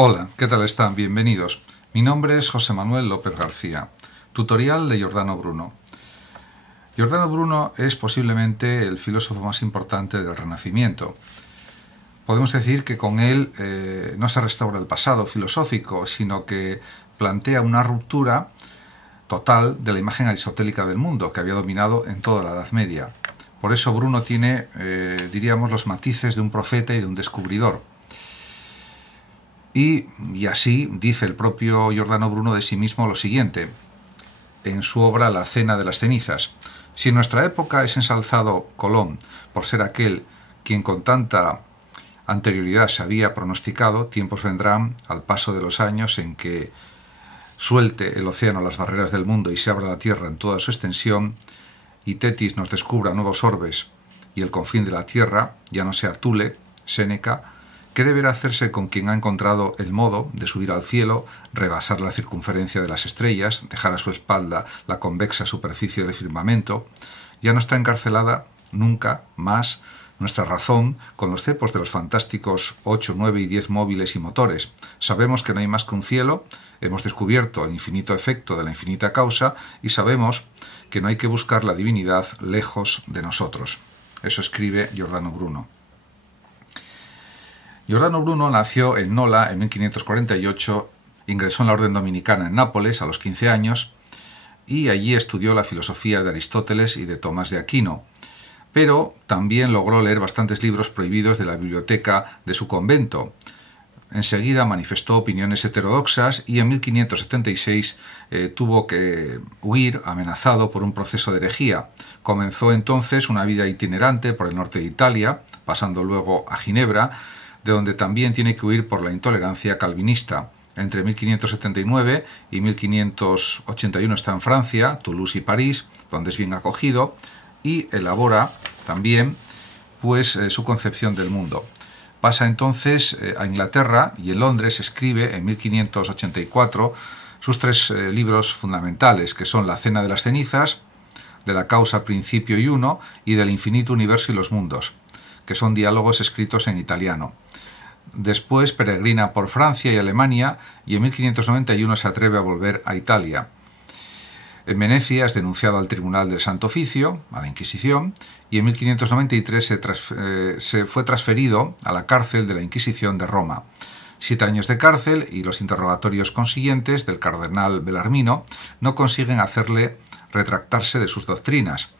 Hola, ¿qué tal están? Bienvenidos. Mi nombre es José Manuel López García. Tutorial de Giordano Bruno. Giordano Bruno es posiblemente el filósofo más importante del Renacimiento. Podemos decir que con él no se restaura el pasado filosófico, sino que plantea una ruptura total de la imagen aristotélica del mundo que había dominado en toda la Edad Media. Por eso Bruno tiene, diríamos, los matices de un profeta y de un descubridor. Y así dice el propio Giordano Bruno de sí mismo lo siguiente, en su obra La cena de las cenizas. Si en nuestra época es ensalzado Colón por ser aquel quien con tanta anterioridad se había pronosticado, tiempos vendrán, al paso de los años, en que suelte el océano las barreras del mundo y se abra la tierra en toda su extensión, y Tetis nos descubra nuevos orbes y el confín de la tierra ya no sea Thule, Séneca. ¿Qué deberá hacerse con quien ha encontrado el modo de subir al cielo, rebasar la circunferencia de las estrellas, dejar a su espalda la convexa superficie del firmamento? Ya no está encarcelada nunca más nuestra razón con los cepos de los fantásticos 8, 9 y 10 móviles y motores. Sabemos que no hay más que un cielo, hemos descubierto el infinito efecto de la infinita causa y sabemos que no hay que buscar la divinidad lejos de nosotros. Eso escribe Giordano Bruno. Giordano Bruno nació en Nola en 1548, ingresó en la orden dominicana en Nápoles a los 15 años y allí estudió la filosofía de Aristóteles y de Tomás de Aquino, pero también logró leer bastantes libros prohibidos de la biblioteca de su convento. Enseguida manifestó opiniones heterodoxas y en 1576 tuvo que huir amenazado por un proceso de herejía. Comenzó entonces una vida itinerante por el norte de Italia, pasando luego a Ginebra, de donde también tiene que huir por la intolerancia calvinista. Entre 1579 y 1581 está en Francia, Toulouse y París, donde es bien acogido, y elabora también su concepción del mundo. Pasa entonces a Inglaterra y en Londres escribe en 1584 sus tres libros fundamentales, que son La cena de las cenizas, De la causa, principio y uno, y Del infinito universo y los mundos, que son diálogos escritos en italiano. Después peregrina por Francia y Alemania y en 1591 se atreve a volver a Italia. En Venecia es denunciado al Tribunal del Santo Oficio, a la Inquisición, y en 1593 se fue transferido a la cárcel de la Inquisición de Roma. 7 años de cárcel y los interrogatorios consiguientes del cardenal Bellarmino no consiguen hacerle retractarse de sus doctrinas.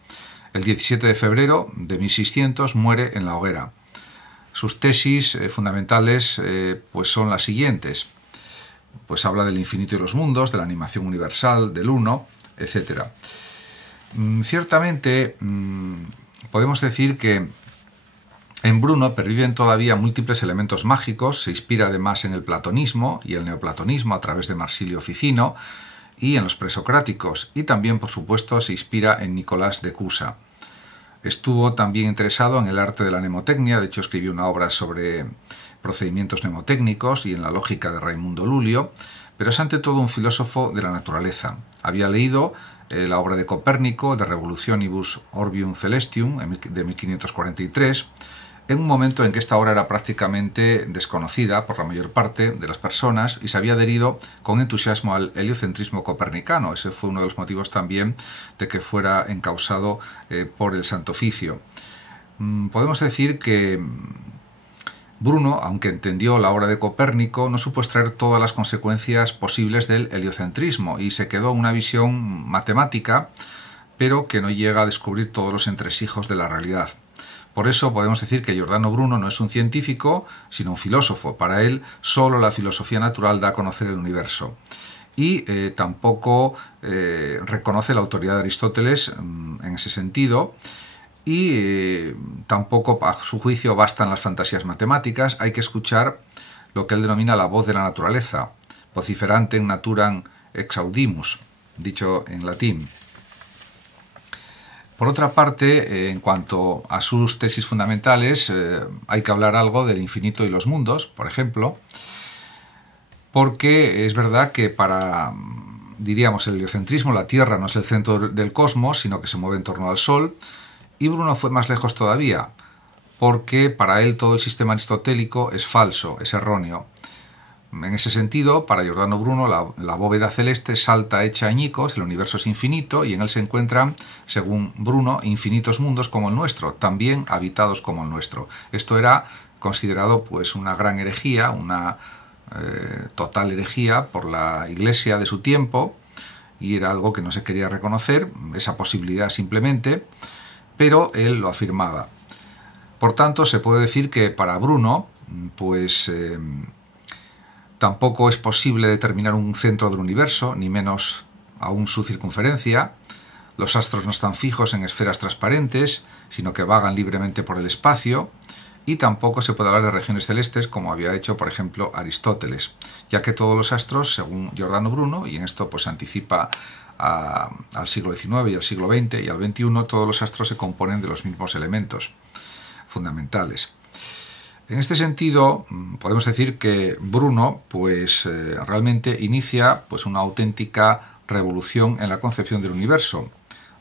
El 17 de febrero de 1600 muere en la hoguera. Sus tesis fundamentales son las siguientes. Habla del infinito y los mundos, de la animación universal, del uno, etc. Ciertamente podemos decir que en Bruno perviven todavía múltiples elementos mágicos, se inspira además en el platonismo y el neoplatonismo a través de Marsilio Ficino y en los presocráticos, y también, por supuesto, se inspira en Nicolás de Cusa. Estuvo también interesado en el arte de la mnemotecnia, de hecho escribió una obra sobre procedimientos mnemotécnicos y en la lógica de Raimundo Lulio, pero es ante todo un filósofo de la naturaleza. Había leído la obra de Copérnico, De Revolutionibus Orbium Celestium, de 1543, en un momento en que esta obra era prácticamente desconocida por la mayor parte de las personas y se había adherido con entusiasmo al heliocentrismo copernicano. Ese fue uno de los motivos también de que fuera encausado por el Santo Oficio. Podemos decir que Bruno, aunque entendió la obra de Copérnico, no supo extraer todas las consecuencias posibles del heliocentrismo y se quedó en una visión matemática, pero que no llega a descubrir todos los entresijos de la realidad. Por eso podemos decir que Giordano Bruno no es un científico, sino un filósofo. Para él, solo la filosofía natural da a conocer el universo. Y tampoco reconoce la autoridad de Aristóteles en ese sentido. Y tampoco, a su juicio, bastan las fantasías matemáticas. Hay que escuchar lo que él denomina la voz de la naturaleza, vociferantem naturam exaudimus, dicho en latín. Por otra parte, en cuanto a sus tesis fundamentales, hay que hablar algo del infinito y los mundos, por ejemplo, porque es verdad que para, diríamos, el heliocentrismo, la Tierra no es el centro del cosmos, sino que se mueve en torno al Sol, y Bruno fue más lejos todavía, porque para él todo el sistema aristotélico es falso, es erróneo. En ese sentido, para Giordano Bruno, la bóveda celeste salta hecha añicos, el universo es infinito y en él se encuentran, según Bruno, infinitos mundos como el nuestro, también habitados como el nuestro. Esto era considerado pues una gran herejía, una total herejía por la Iglesia de su tiempo, y era algo que no se quería reconocer, esa posibilidad simplemente, pero él lo afirmaba. Por tanto, se puede decir que para Bruno, pues tampoco es posible determinar un centro del universo, ni menos aún su circunferencia. Los astros no están fijos en esferas transparentes, sino que vagan libremente por el espacio, y tampoco se puede hablar de regiones celestes como había hecho, por ejemplo, Aristóteles, ya que todos los astros, según Giordano Bruno, y en esto pues anticipa al siglo XIX y al siglo XX y al XXI, todos los astros se componen de los mismos elementos fundamentales. En este sentido, podemos decir que Bruno pues, realmente inicia pues, una auténtica revolución en la concepción del universo,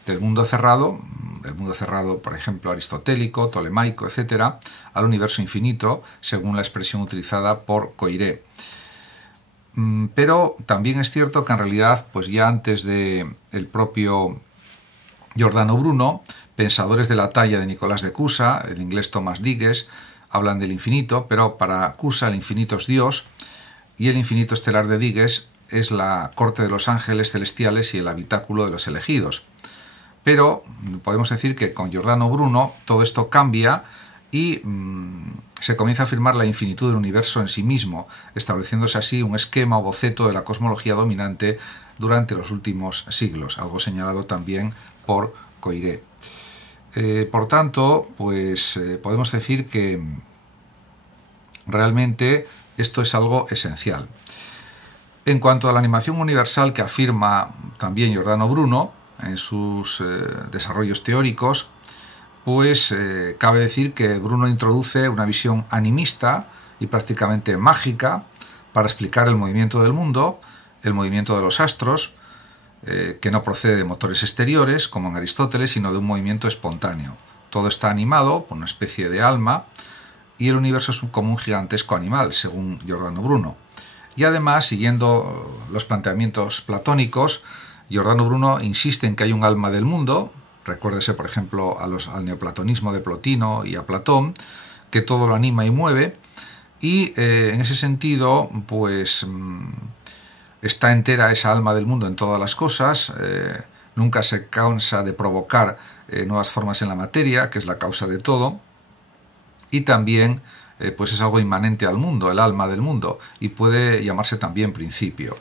del mundo cerrado, por ejemplo, aristotélico, tolemaico, etc., al universo infinito, según la expresión utilizada por Coiré. Pero también es cierto que en realidad, pues ya antes de el propio Giordano Bruno, pensadores de la talla de Nicolás de Cusa, el inglés Thomas Digges, hablan del infinito, pero para Cusa el infinito es Dios, y el infinito estelar de Digges es la corte de los ángeles celestiales y el habitáculo de los elegidos. Pero podemos decir que con Giordano Bruno todo esto cambia y se comienza a afirmar la infinitud del universo en sí mismo, estableciéndose así un esquema o boceto de la cosmología dominante durante los últimos siglos, algo señalado también por Coiré. Por tanto, pues podemos decir que realmente esto es algo esencial. En cuanto a la animación universal que afirma también Giordano Bruno en sus desarrollos teóricos, pues cabe decir que Bruno introduce una visión animista y prácticamente mágica para explicar el movimiento del mundo, el movimiento de los astros, que no procede de motores exteriores, como en Aristóteles, sino de un movimiento espontáneo. Todo está animado por una especie de alma y el universo es como un gigantesco animal, según Giordano Bruno. Y además, siguiendo los planteamientos platónicos, Giordano Bruno insiste en que hay un alma del mundo. Recuérdese, por ejemplo, al neoplatonismo de Plotino y a Platón, que todo lo anima y mueve. Y en ese sentido, pues está entera esa alma del mundo en todas las cosas, nunca se cansa de provocar nuevas formas en la materia, que es la causa de todo, y también pues es algo inmanente al mundo, el alma del mundo, y puede llamarse también principio.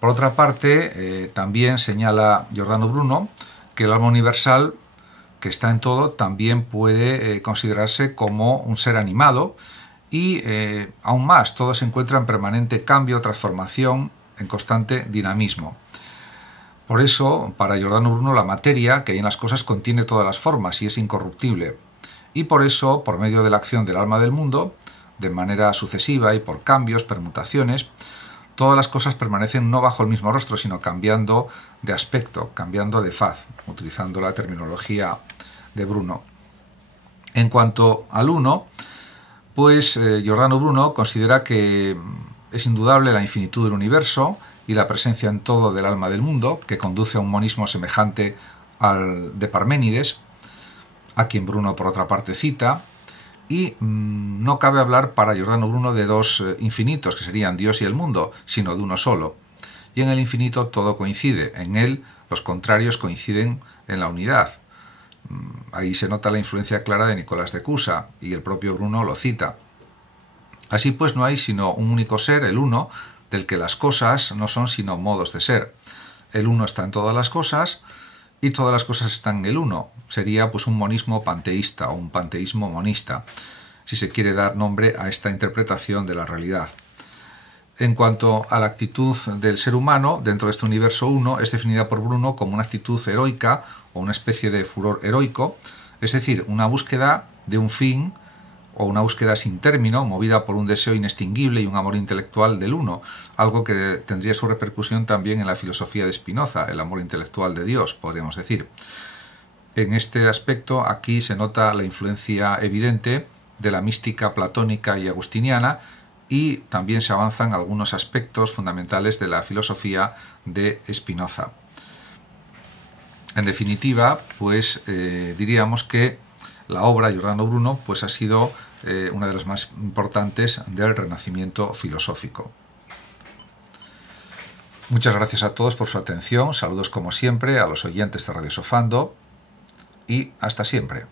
Por otra parte, también señala Giordano Bruno que el alma universal, que está en todo, también puede considerarse como un ser animado, y aún más, todo se encuentra en permanente cambio, transformación, en constante dinamismo. Por eso, para Giordano Bruno, la materia que hay en las cosas contiene todas las formas y es incorruptible. Y por eso, por medio de la acción del alma del mundo, de manera sucesiva y por cambios, permutaciones, todas las cosas permanecen no bajo el mismo rostro, sino cambiando de aspecto, cambiando de faz, utilizando la terminología de Bruno. En cuanto al uno, pues Giordano Bruno considera que es indudable la infinitud del universo y la presencia en todo del alma del mundo, que conduce a un monismo semejante al de Parménides, a quien Bruno por otra parte cita, y no cabe hablar para Giordano Bruno de dos infinitos, que serían Dios y el mundo, sino de uno solo. Y en el infinito todo coincide, en él los contrarios coinciden en la unidad. Ahí se nota la influencia clara de Nicolás de Cusa, y el propio Bruno lo cita. Así pues no hay sino un único ser, el uno, del que las cosas no son sino modos de ser. El uno está en todas las cosas, y todas las cosas están en el uno. Sería pues un monismo panteísta o un panteísmo monista, si se quiere dar nombre a esta interpretación de la realidad. En cuanto a la actitud del ser humano dentro de este universo uno, es definida por Bruno como una actitud heroica o una especie de furor heroico, es decir, una búsqueda de un fin o una búsqueda sin término, movida por un deseo inextinguible y un amor intelectual del uno, algo que tendría su repercusión también en la filosofía de Spinoza, el amor intelectual de Dios, podríamos decir. En este aspecto, aquí se nota la influencia evidente de la mística platónica y agustiniana y también se avanzan algunos aspectos fundamentales de la filosofía de Spinoza. En definitiva, pues diríamos que la obra de Giordano Bruno pues, ha sido una de las más importantes del Renacimiento filosófico. Muchas gracias a todos por su atención, saludos como siempre a los oyentes de Radio Sofando y hasta siempre.